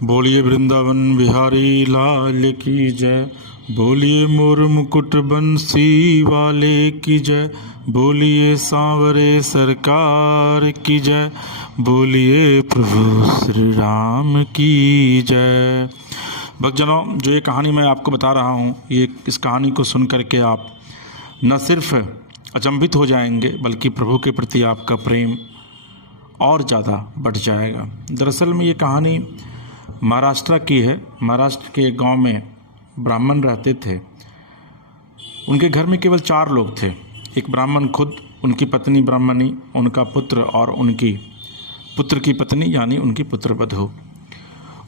बोलिए वृंदावन बिहारी लाल की जय। बोलिए मोर मुकुट बंसी वाले की जय। बोलिए सांवरे सरकार की जय। बोलिए प्रभु श्री राम की जय। भक्तजनों, जो ये कहानी मैं आपको बता रहा हूँ, इस कहानी को सुन करके आप न सिर्फ अचंभित हो जाएंगे बल्कि प्रभु के प्रति आपका प्रेम और ज़्यादा बढ़ जाएगा। दरअसल में ये कहानी महाराष्ट्र की है। महाराष्ट्र के गांव में ब्राह्मण रहते थे। उनके घर में केवल 4 लोग थे। एक ब्राह्मण खुद, उनकी पत्नी ब्राह्मणी, उनका पुत्र और उनकी पुत्र की पत्नी यानी उनकी पुत्रवधू।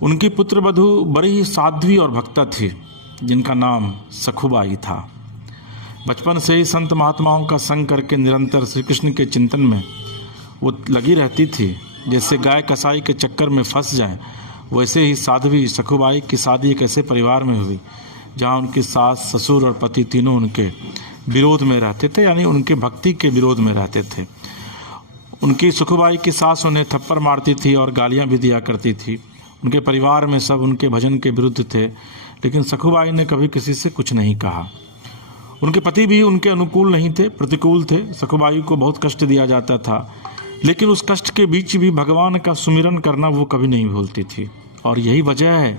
उनकी पुत्रवधू बड़ी ही साध्वी और भक्ता थी जिनका नाम सखुबाई था। बचपन से ही संत महात्माओं का संग करके निरंतर श्री कृष्ण के चिंतन में वो लगी रहती थी। जैसे गाय कसाई के चक्कर में फंस जाए, वैसे ही साध्वी सखुबाई की शादी एक ऐसे परिवार में हुई जहाँ उनकी सास, ससुर और पति तीनों उनके विरोध में रहते थे, यानी उनके भक्ति के विरोध में रहते थे। उनकी सखुबाई की सास उन्हें थप्पड़ मारती थी और गालियाँ भी दिया करती थी। उनके परिवार में सब उनके भजन के विरुद्ध थे, लेकिन सखुबाई ने कभी किसी से कुछ नहीं कहा। उनके पति भी उनके अनुकूल नहीं थे, प्रतिकूल थे। सखुबाई को बहुत कष्ट दिया जाता था, लेकिन उस कष्ट के बीच भी भगवान का सुमिरन करना वो कभी नहीं भूलती थी। और यही वजह है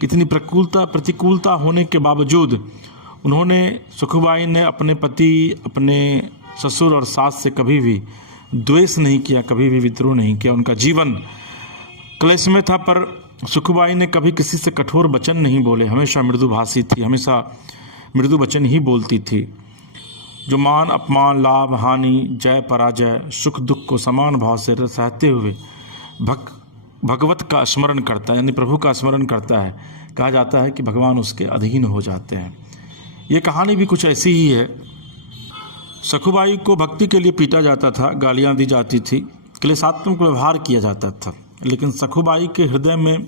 कि इतनी प्रतिकूलता होने के बावजूद सखुबाई ने अपने पति, अपने ससुर और सास से कभी भी द्वेष नहीं किया, कभी भी विद्रोह नहीं किया। उनका जीवन क्लेश में था, पर सखुबाई ने कभी किसी से कठोर वचन नहीं बोले। हमेशा मृदुभाषी थी, हमेशा मृदु वचन ही बोलती थी, जो मान अपमान, लाभ हानि, जय पराजय, सुख दुख को समान भाव से सहते हुए भगवत का स्मरण करता है, यानी प्रभु का स्मरण करता है। कहा जाता है कि भगवान उसके अधीन हो जाते हैं। ये कहानी भी कुछ ऐसी ही है। सखुबाई को भक्ति के लिए पीटा जाता था, गालियाँ दी जाती थी, क्लेशात्मक व्यवहार किया जाता था, लेकिन सखुबाई के हृदय में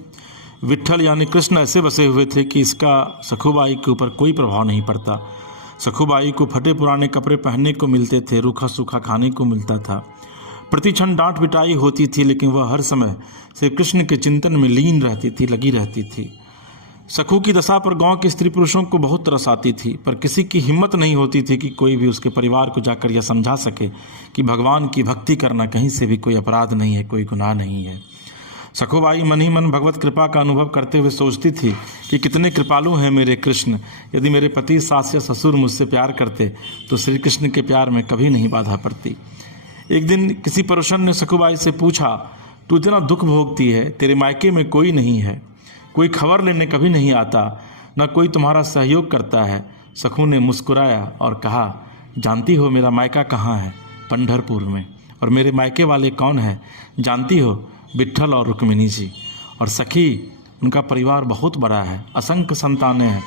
विट्ठल यानी कृष्ण ऐसे बसे हुए थे कि इसका सखुबाई के ऊपर कोई प्रभाव नहीं पड़ता। सखुबाई को फटे पुराने कपड़े पहनने को मिलते थे, रूखा सूखा खाने को मिलता था, प्रतिक्षण डांट पिटाई होती थी, लेकिन वह हर समय श्री कृष्ण के चिंतन में लीन रहती थी, लगी रहती थी। सखु की दशा पर गांव के स्त्री पुरुषों को बहुत तरस आती थी, पर किसी की हिम्मत नहीं होती थी कि कोई भी उसके परिवार को जाकर यह समझा सके कि भगवान की भक्ति करना कहीं से भी कोई अपराध नहीं है, कोई गुनाह नहीं है। सखुबाई मन ही मन भगवत कृपा का अनुभव करते हुए सोचती थी कि कितने कृपालु हैं मेरे कृष्ण। यदि मेरे पति, सास या ससुर मुझसे प्यार करते तो श्री कृष्ण के प्यार में कभी नहीं बाधा पड़ती। एक दिन किसी परुषन ने सखुबाई से पूछा, तू इतना दुख भोगती है, तेरे मायके में कोई नहीं है, कोई खबर लेने कभी नहीं आता, न कोई तुम्हारा सहयोग करता है। सखु ने मुस्कुराया और कहा, जानती हो मेरा मायका कहाँ है? पंढरपुर में। और मेरे मायके वाले कौन है? जानती हो? विट्ठल और रुक्मिणी जी। और सखी, उनका परिवार बहुत बड़ा है, असंख्य संतानें हैं।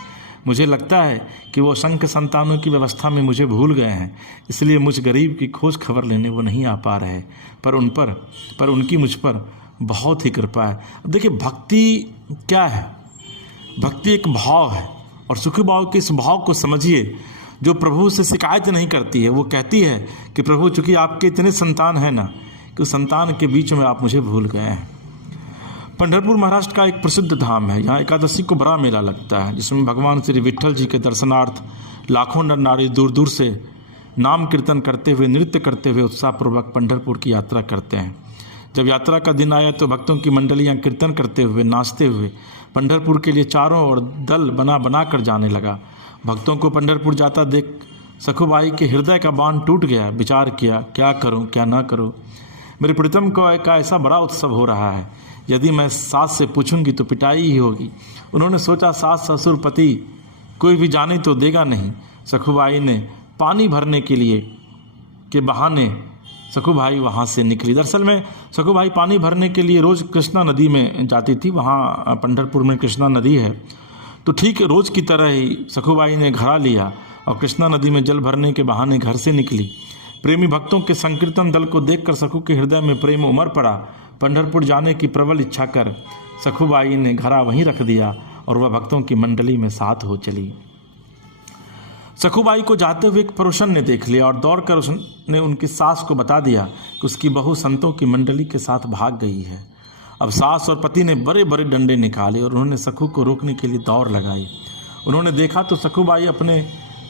मुझे लगता है कि वो असंख्य संतानों की व्यवस्था में मुझे भूल गए हैं, इसलिए मुझ गरीब की खोज खबर लेने वो नहीं आ पा रहे, पर उनकी मुझ पर बहुत ही कृपा है। अब देखिए, भक्ति क्या है? भक्ति एक भाव है, और सखुबाई के इस भाव को समझिए, जो प्रभु से शिकायत नहीं करती है। वो कहती है कि प्रभु, चूंकि आपके इतने संतान हैं ना, कि संतान के बीच में आप मुझे भूल गए हैं। पंढरपुर महाराष्ट्र का एक प्रसिद्ध धाम है। यहाँ एकादशी को बड़ा मेला लगता है, जिसमें भगवान श्री विट्ठल जी के दर्शनार्थ लाखों नर नारी दूर दूर से नाम कीर्तन करते हुए, नृत्य करते हुए उत्साहपूर्वक पंढरपुर की यात्रा करते हैं। जब यात्रा का दिन आया तो भक्तों की मंडलियाँ कीर्तन करते हुए, नाचते हुए पंढरपुर के लिए चारों ओर दल बना कर जाने लगा। भक्तों को पंढरपुर जाता देख सखुबाई के हृदय का बांध टूट गया। विचार किया, क्या करूं, क्या ना करूं। मेरे प्रीतम का ऐसा बड़ा उत्सव हो रहा है, यदि मैं सास से पूछूंगी तो पिटाई ही होगी। उन्होंने सोचा, सास, ससुर, पति कोई भी जाने तो देगा नहीं। सखुबाई ने पानी भरने के बहाने सखुबाई वहाँ से निकली। दरअसल में सखुबाई पानी भरने के लिए रोज़ कृष्णा नदी में जाती थी। वहाँ पंढरपुर में कृष्णा नदी है, तो ठीक रोज़ की तरह ही सखुबाई ने घड़ा लिया और कृष्णा नदी में जल भरने के बहाने घर से निकली। प्रेमी भक्तों के संकीर्तन दल को देखकर सखु के हृदय में प्रेम उमड़ पड़ा। पंढरपुर जाने की प्रबल इच्छा कर सखुबाई ने घड़ा वहीं रख दिया और वह भक्तों की मंडली में साथ हो चली। सखुबाई को जाते हुए एक परुषन ने देख लिया और दौड़कर उसने उनकी सास को बता दिया कि उसकी बहू संतों की मंडली के साथ भाग गई है। अब सास और पति ने बड़े बड़े डंडे निकाले और उन्होंने सखू को रोकने के लिए दौड़ लगाई। उन्होंने देखा तो सखूबाई अपने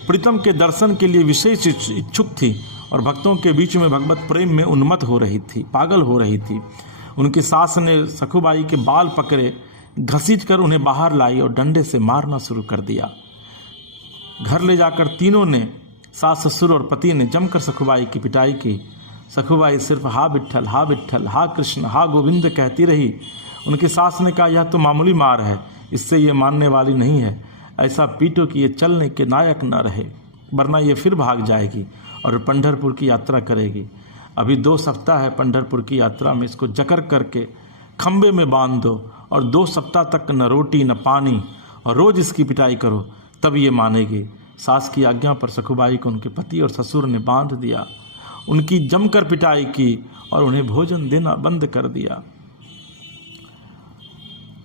प्रीतम के दर्शन के लिए विशेष इच्छुक थी और भक्तों के बीच में भगवत प्रेम में उन्मत्त हो रही थी, पागल हो रही थी। उनकी सास ने सखूबाई के बाल पकड़े, घसीट कर उन्हें बाहर लाई और डंडे से मारना शुरू कर दिया। घर ले जाकर तीनों ने, सास ससुर और पति ने, जमकर सखूबाई की पिटाई की। सखूबाई सिर्फ हा विट्ठल, हा विट्ठल, हा कृष्ण, हा गोविंद कहती रही। उनकी सास ने कहा, यह तो मामूली मार है, इससे ये मानने वाली नहीं है। ऐसा पीटो कि ये चलने के लायक न रहे, वरना ये फिर भाग जाएगी और पंढरपुर की यात्रा करेगी। अभी 2 सप्ताह है पंढरपुर की यात्रा में, इसको जकड़ करके खंबे में बांध दो और 2 सप्ताह तक न रोटी न पानी, और रोज़ इसकी पिटाई करो, तब ये मानेगी। सास की आज्ञा पर सखूबाई को उनके पति और ससुर ने बांध दिया, उनकी जमकर पिटाई की और उन्हें भोजन देना बंद कर दिया।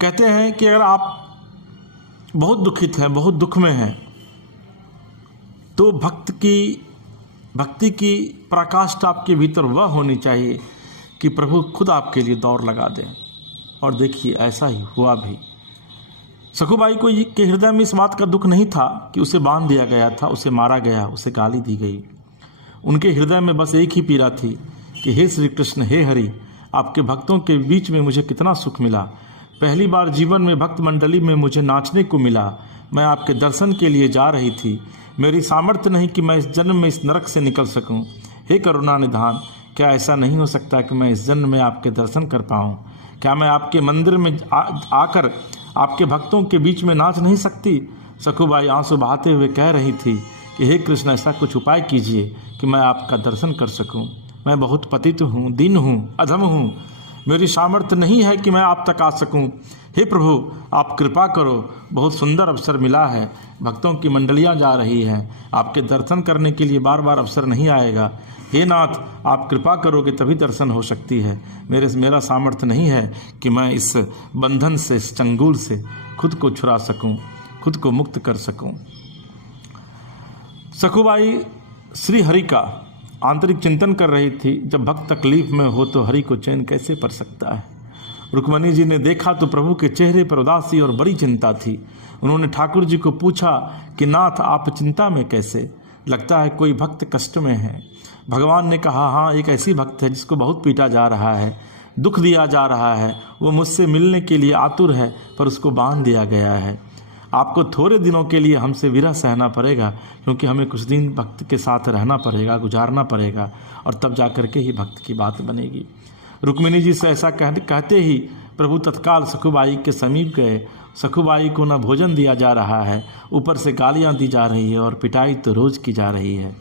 कहते हैं कि अगर आप बहुत दुखित हैं, बहुत दुख में हैं, तो भक्ति की पराकाष्ठा आपके भीतर वह होनी चाहिए कि प्रभु खुद आपके लिए दौड़ लगा दें। और देखिए ऐसा ही हुआ भी। सखूबाई को के हृदय में इस बात का दुख नहीं था कि उसे बांध दिया गया था, उसे मारा गया, उसे गाली दी गई। उनके हृदय में बस एक ही पीड़ा थी कि हे श्री कृष्ण, हे हरि, आपके भक्तों के बीच में मुझे कितना सुख मिला। पहली बार जीवन में भक्त मंडली में मुझे नाचने को मिला। मैं आपके दर्शन के लिए जा रही थी। मेरी सामर्थ्य नहीं कि मैं इस जन्म में इस नरक से निकल सकूं। हे करुणा निधान, क्या ऐसा नहीं हो सकता कि मैं इस जन्म में आपके दर्शन कर पाऊं? क्या मैं आपके मंदिर में आकर आपके भक्तों के बीच में नाच नहीं सकती? सखूबाई आंसू बहाते हुए कह रही थी कि हे कृष्ण, ऐसा कुछ उपाय कीजिए कि मैं आपका दर्शन कर सकूं। मैं बहुत पतित हूँ, दीन हूँ, अधम हूँ। मेरी सामर्थ्य नहीं है कि मैं आप तक आ सकूं। हे प्रभु, आप कृपा करो। बहुत सुंदर अवसर मिला है, भक्तों की मंडलियां जा रही हैं, आपके दर्शन करने के लिए बार बार अवसर नहीं आएगा। हे नाथ, आप कृपा करोगे तभी दर्शन हो सकती है। मेरा सामर्थ्य नहीं है कि मैं इस बंधन से, इस चंगुल से खुद को छुड़ा सकूं, खुद को मुक्त कर सकूं। सखूबाई श्री हरि का आंतरिक चिंतन कर रही थी। जब भक्त तकलीफ में हो तो हरि को चैन कैसे पड़ सकता है। रुक्मणी जी ने देखा तो प्रभु के चेहरे पर उदासी और बड़ी चिंता थी। उन्होंने ठाकुर जी को पूछा कि नाथ, आप चिंता में कैसे? लगता है कोई भक्त कष्ट में है। भगवान ने कहा, हाँ, एक ऐसी भक्त है जिसको बहुत पीटा जा रहा है, दुख दिया जा रहा है। वो मुझसे मिलने के लिए आतुर है, पर उसको बांध दिया गया है। आपको थोड़े दिनों के लिए हमसे विरह सहना पड़ेगा, क्योंकि हमें कुछ दिन भक्त के साथ रहना पड़ेगा, गुजारना पड़ेगा, और तब जा कर के ही भक्त की बात बनेगी। रुक्मिणी जी से ऐसा कहते ही प्रभु तत्काल सखूबाई के समीप गए। सखूबाई को न भोजन दिया जा रहा है, ऊपर से गालियां दी जा रही है और पिटाई तो रोज की जा रही है।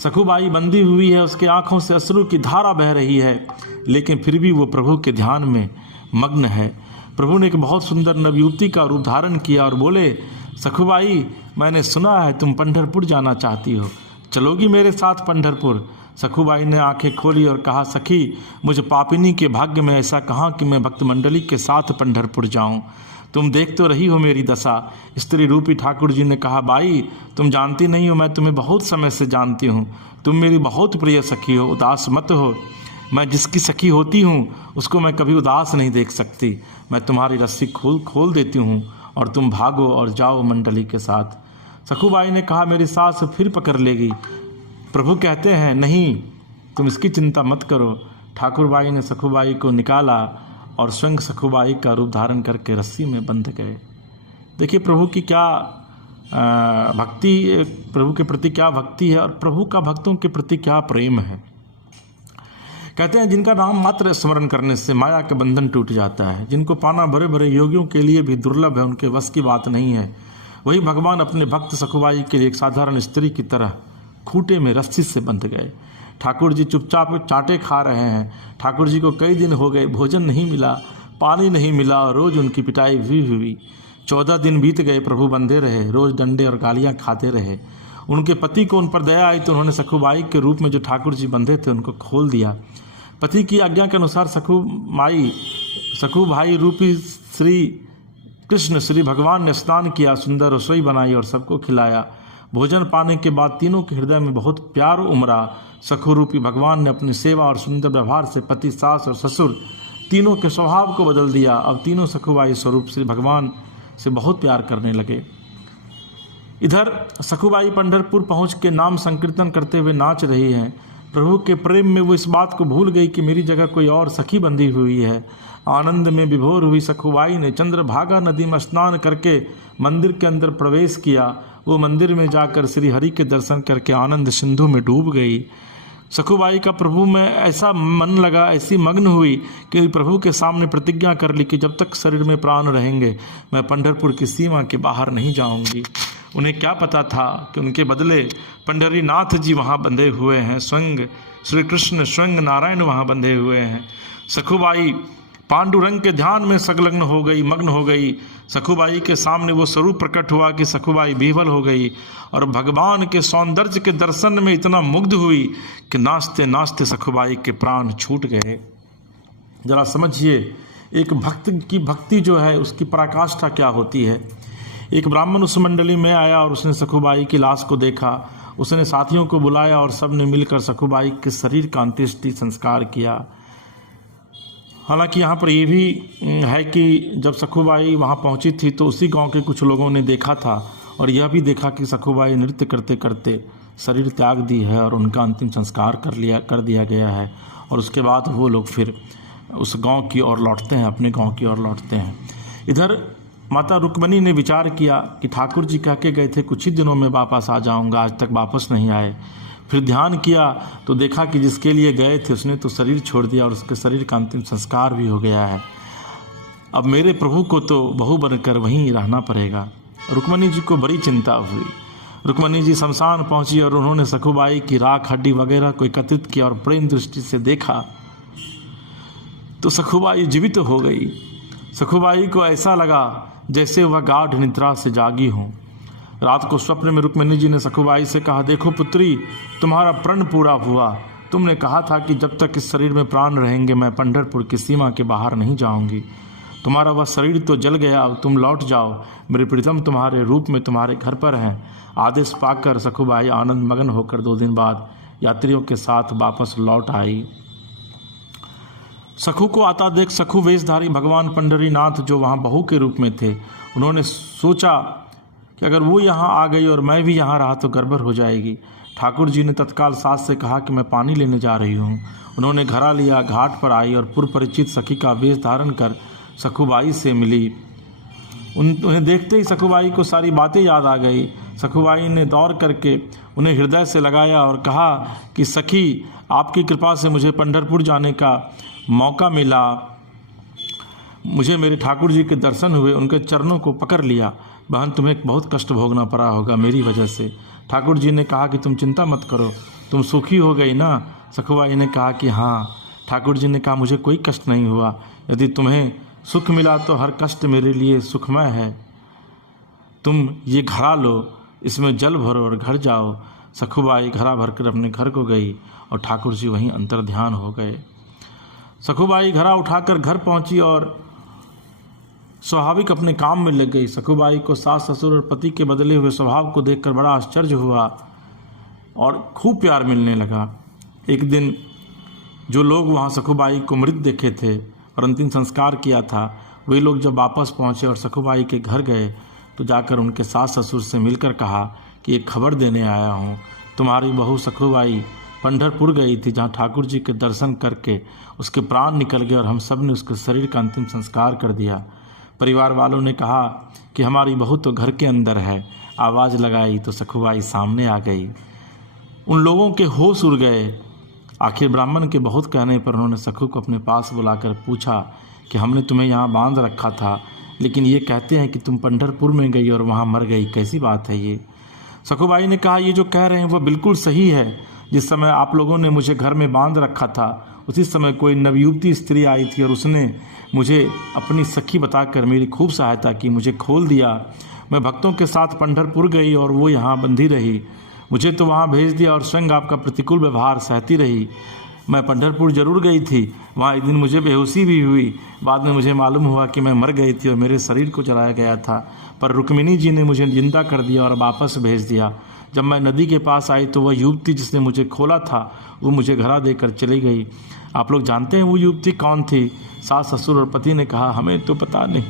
सखूबाई बंधी हुई है, उसके आंखों से अश्रु की धारा बह रही है, लेकिन फिर भी वो प्रभु के ध्यान में मग्न है। प्रभु ने एक बहुत सुंदर नवयुवती का रूप धारण किया और बोले, सखूबाई, मैंने सुना है तुम पंढरपुर जाना चाहती हो, चलोगी मेरे साथ पंढरपुर? सखूबाई ने आंखें खोली और कहा, सखी, मुझे पापिनी के भाग्य में ऐसा कहाँ कि मैं भक्त मंडली के साथ पंढरपुर जाऊं। तुम देख तो रही हो मेरी दशा। स्त्री रूपी ठाकुर जी ने कहा, बाई, तुम जानती नहीं हो, मैं तुम्हें बहुत समय से जानती हूँ। तुम मेरी बहुत प्रिय सखी हो, उदास मत हो। मैं जिसकी सखी होती हूँ उसको मैं कभी उदास नहीं देख सकती। मैं तुम्हारी रस्सी खोल देती हूँ और तुम भागो और जाओ मंडली के साथ। सखूबाई ने कहा, मेरी सास फिर पकड़ लेगी। प्रभु कहते हैं, नहीं, तुम इसकी चिंता मत करो। ठाकुरबाई ने सखूबाई को निकाला और स्वयं सखूबाई का रूप धारण करके रस्सी में बंध गए। देखिए प्रभु की क्या भक्ति, प्रभु के प्रति क्या भक्ति है और प्रभु का भक्तों के प्रति क्या प्रेम है। कहते हैं, जिनका नाम मात्र स्मरण करने से माया का बंधन टूट जाता है, जिनको पाना बड़े बड़े योगियों के लिए भी दुर्लभ है, उनके वश की बात नहीं है, वही भगवान अपने भक्त सखूबाई के लिए एक साधारण स्त्री की तरह खूंटे में रस्सी से बंध गए। ठाकुर जी चुपचाप चाटे खा रहे हैं। ठाकुर जी को कई दिन हो गए, भोजन नहीं मिला, पानी नहीं मिला और रोज उनकी पिटाई हुई। 14 दिन बीत गए, प्रभु बंधे रहे, रोज डंडे और गालियां खाते रहे। उनके पति को उन पर दया आई तो उन्होंने सखूबाई के रूप में जो ठाकुर जी बंधे थे उनको खोल दिया। पति की आज्ञा के अनुसार सखूभाई रूपी श्री कृष्ण श्री भगवान ने स्नान किया, सुंदर रसोई बनाई और सबको खिलाया। भोजन पाने के बाद तीनों के हृदय में बहुत प्यार उमड़ा। सखू रूपी भगवान ने अपनी सेवा और सुंदर व्यवहार से पति, सास और ससुर तीनों के स्वभाव को बदल दिया। अब तीनों सखुबाई स्वरूप श्री भगवान से बहुत प्यार करने लगे। इधर सखुबाई पंढरपुर पहुंच के नाम संकीर्तन करते हुए नाच रही हैं। प्रभु के प्रेम में वो इस बात को भूल गई कि मेरी जगह कोई और सखी बंधी हुई है। आनंद में विभोर हुई सखुबाई ने चंद्रभागा नदी में स्नान करके मंदिर के अंदर प्रवेश किया। वो मंदिर में जाकर श्री हरि के दर्शन करके आनंद सिंधु में डूब गई। सखुबाई का प्रभु में ऐसा मन लगा, ऐसी मग्न हुई कि प्रभु के सामने प्रतिज्ञा कर ली कि जब तक शरीर में प्राण रहेंगे मैं पंढरपुर की सीमा के बाहर नहीं जाऊंगी। उन्हें क्या पता था कि उनके बदले पंढरीनाथ जी वहाँ बंधे हुए हैं, स्वयं श्री कृष्ण स्वयं नारायण वहाँ बंधे हुए हैं। सखुबाई पांडुरंग के ध्यान में संलग्न हो गई, मग्न हो गई। सखुबाई के सामने वो स्वरूप प्रकट हुआ कि सखुबाई विह्वल हो गई और भगवान के सौंदर्य के दर्शन में इतना मुग्ध हुई कि नाचते नाचते सखुबाई के प्राण छूट गए। जरा समझिए, एक भक्त की भक्ति जो है उसकी पराकाष्ठा क्या होती है। एक ब्राह्मण उस मंडली में आया और उसने सखुबाई की लाश को देखा। उसने साथियों को बुलाया और सब ने मिलकर सखुबाई के शरीर का अंत्येष्टि संस्कार किया। हालांकि यहाँ पर यह भी है कि जब सखुबाई वहाँ पहुँची थी तो उसी गांव के कुछ लोगों ने देखा था और यह भी देखा कि सखुबाई नृत्य करते करते शरीर त्याग दी है और उनका अंतिम संस्कार कर दिया गया है। और उसके बाद वो लोग फिर उस गांव की ओर लौटते हैं, अपने गांव की ओर लौटते हैं। इधर माता रुक्मणी ने विचार किया कि ठाकुर जी कह के गए थे कुछ ही दिनों में वापस आ जाऊंगा, आज तक वापस नहीं आए। फिर ध्यान किया तो देखा कि जिसके लिए गए थे उसने तो शरीर छोड़ दिया और उसके शरीर का अंतिम संस्कार भी हो गया है। अब मेरे प्रभु को तो बहू बनकर वहीं रहना पड़ेगा। रुक्मणी जी को बड़ी चिंता हुई। रुक्मणी जी शमशान पहुंची और उन्होंने सखुबाई की राख हड्डी वगैरह को एकत्रित किया और प्रेम दृष्टि से देखा तो सखुबाई जीवित हो गई। सखुबाई को ऐसा लगा जैसे वह गाढ़ निद्रा से जागी हो। रात को स्वप्न में रुक्मिणी जी ने सखुबाई से कहा, देखो पुत्री, तुम्हारा प्रण पूरा हुआ। तुमने कहा था कि जब तक इस शरीर में प्राण रहेंगे मैं पंढरपुर की सीमा के बाहर नहीं जाऊंगी। तुम्हारा वह शरीर तो जल गया, अब तुम लौट जाओ। मेरे प्रीतम तुम्हारे रूप में तुम्हारे घर पर हैं। आदेश पाकर सखुबाई आनंद मगन होकर 2 दिन बाद यात्रियों के साथ वापस लौट आई। सखु को आता देख सखु वेशधारी भगवान पंढरीनाथ जो वहाँ बहू के रूप में थे, उन्होंने सोचा कि अगर वो यहाँ आ गई और मैं भी यहाँ रहा तो गड़बड़ हो जाएगी। ठाकुर जी ने तत्काल सास से कहा कि मैं पानी लेने जा रही हूँ। उन्होंने घड़ा लिया, घाट पर आई और पूर्व परिचित सखी का वेश धारण कर सखुबाई से मिली। उन्हें देखते ही सखुबाई को सारी बातें याद आ गई। सखुबाई ने दौड़ करके उन्हें हृदय से लगाया और कहा कि सखी, आपकी कृपा से मुझे पंढरपुर जाने का मौका मिला। मुझे मेरे ठाकुर जी के दर्शन हुए, उनके चरणों को पकड़ लिया। बहन, तुम्हें बहुत कष्ट भोगना पड़ा होगा मेरी वजह से। ठाकुर जी ने कहा कि तुम चिंता मत करो, तुम सुखी हो गई ना। सखुबाई ने कहा कि हाँ। ठाकुर जी ने कहा मुझे कोई कष्ट नहीं हुआ। यदि तुम्हें सुख मिला तो हर कष्ट मेरे लिए सुखमय है। तुम ये घड़ा लो, इसमें जल भरो और घर जाओ। सखुबाई घड़ा भरकर अपने घर को गई और ठाकुर जी वहीं अंतर ध्यान हो गए। सखुबाई घड़ा उठाकर घर पहुंची और स्वाभाविक अपने काम में लग गई। सखुबाई को सास ससुर और पति के बदले हुए स्वभाव को देखकर बड़ा आश्चर्य हुआ और खूब प्यार मिलने लगा। एक दिन जो लोग वहाँ सखुबाई को मृत देखे थे और अंतिम संस्कार किया था, वही लोग जब वापस पहुँचे और सखुबाई के घर गए तो जाकर उनके सास ससुर से मिलकर कहा कि एक खबर देने आया हूँ। तुम्हारी बहू सखुबाई पंढरपुर गई थी, जहाँ ठाकुर जी के दर्शन करके उसके प्राण निकल गए और हम सब ने उसके शरीर का अंतिम संस्कार कर दिया। परिवार वालों ने कहा कि हमारी बहू तो घर के अंदर है। आवाज़ लगाई तो सखुबाई सामने आ गई। उन लोगों के होश उड़ गए। आखिर ब्राह्मण के बहुत कहने पर उन्होंने सखु को अपने पास बुलाकर पूछा कि हमने तुम्हें यहाँ बांध रखा था, लेकिन ये कहते हैं कि तुम पंढरपुर में गई और वहाँ मर गई, कैसी बात है ये? सखुबाई ने कहा, ये जो कह रहे हैं वो बिल्कुल सही है। जिस समय आप लोगों ने मुझे घर में बांध रखा था उसी समय कोई नवयुवती स्त्री आई थी और उसने मुझे अपनी सखी बताकर मेरी खूब सहायता की, मुझे खोल दिया। मैं भक्तों के साथ पंढरपुर गई और वो यहाँ बंधी रही। मुझे तो वहाँ भेज दिया और स्वयं आपका प्रतिकूल व्यवहार सहती रही। मैं पंढरपुर जरूर गई थी, वहाँ एक दिन मुझे बेहोशी भी हुई। बाद में मुझे मालूम हुआ कि मैं मर गई थी और मेरे शरीर को जलाया गया था, पर रुक्मिणी जी ने मुझे जिंदा कर दिया और वापस भेज दिया। जब मैं नदी के पास आई तो वह युवती जिसने मुझे खोला था वो मुझे घरा देकर चली गई। आप लोग जानते हैं वो युवती कौन थी? सास, ससुर और पति ने कहा, हमें तो पता नहीं।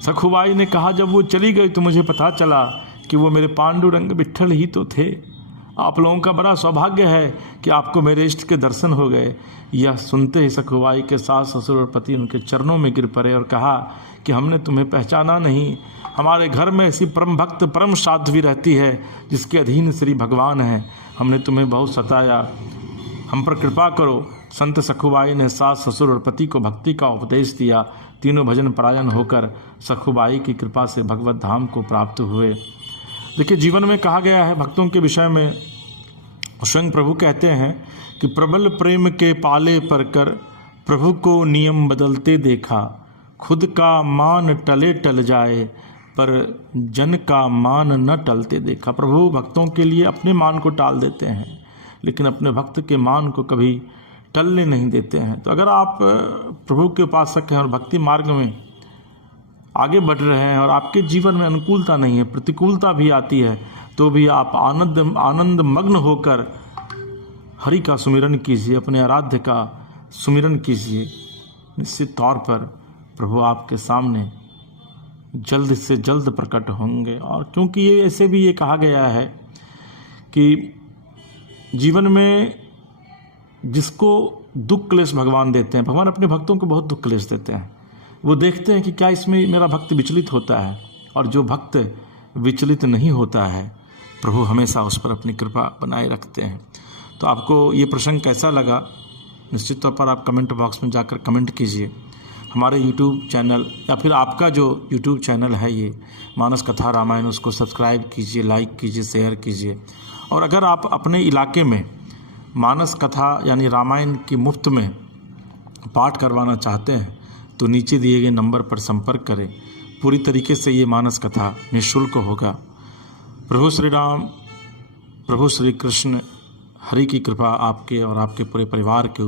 सखुबाई ने कहा, जब वो चली गई तो मुझे पता चला कि वो मेरे पांडुरंग विट्ठल ही तो थे। आप लोगों का बड़ा सौभाग्य है कि आपको मेरे इष्ट के दर्शन हो गए। यह सुनते ही सखुबाई के सास, ससुर और पति उनके चरणों में गिर पड़े और कहा कि हमने तुम्हें पहचाना नहीं। हमारे घर में ऐसी परम भक्त, परम साध्वी रहती है जिसके अधीन श्री भगवान है। हमने तुम्हें बहुत सताया, हम पर कृपा करो। संत सखुबाई ने सास, ससुर और पति को भक्ति का उपदेश दिया। तीनों भजन परायण होकर सखुबाई की कृपा से भगवत धाम को प्राप्त हुए। देखिए, जीवन में कहा गया है भक्तों के विषय में, स्वयं प्रभु कहते हैं कि प्रबल प्रेम के पाले पर कर प्रभु को नियम बदलते देखा। खुद का मान टले टल जाए पर जन का मान न टलते देखा। प्रभु भक्तों के लिए अपने मान को टाल देते हैं, लेकिन अपने भक्त के मान को कभी टलने नहीं देते हैं। तो अगर आप प्रभु के उपासक हैं और भक्ति मार्ग में आगे बढ़ रहे हैं और आपके जीवन में अनुकूलता नहीं है, प्रतिकूलता भी आती है, तो भी आप आनंद मग्न होकर हरि का सुमिरन कीजिए, अपने आराध्य का सुमिरन कीजिए। निश्चित तौर पर प्रभु आपके सामने जल्द से जल्द प्रकट होंगे। और क्योंकि ये ऐसे भी ये कहा गया है कि जीवन में जिसको दुख क्लेश भगवान देते हैं, भगवान अपने भक्तों को बहुत दुख क्लेश देते हैं। वो देखते हैं कि क्या इसमें मेरा भक्त विचलित होता है, और जो भक्त विचलित नहीं होता है प्रभु हमेशा उस पर अपनी कृपा बनाए रखते हैं। तो आपको ये प्रसंग कैसा लगा, निश्चित तौर पर आप कमेंट बॉक्स में जाकर कमेंट कीजिए। हमारे YouTube चैनल या फिर आपका जो YouTube चैनल है ये मानस कथा रामायण, उसको सब्सक्राइब कीजिए, लाइक कीजिए, शेयर कीजिए। और अगर आप अपने इलाके में मानस कथा यानी रामायण की मुफ्त में पाठ करवाना चाहते हैं तो नीचे दिए गए नंबर पर संपर्क करें। पूरी तरीके से ये मानस कथा निःशुल्क होगा। प्रभु श्री राम, प्रभु श्री कृष्ण, हरि की कृपा आपके और आपके पूरे परिवार के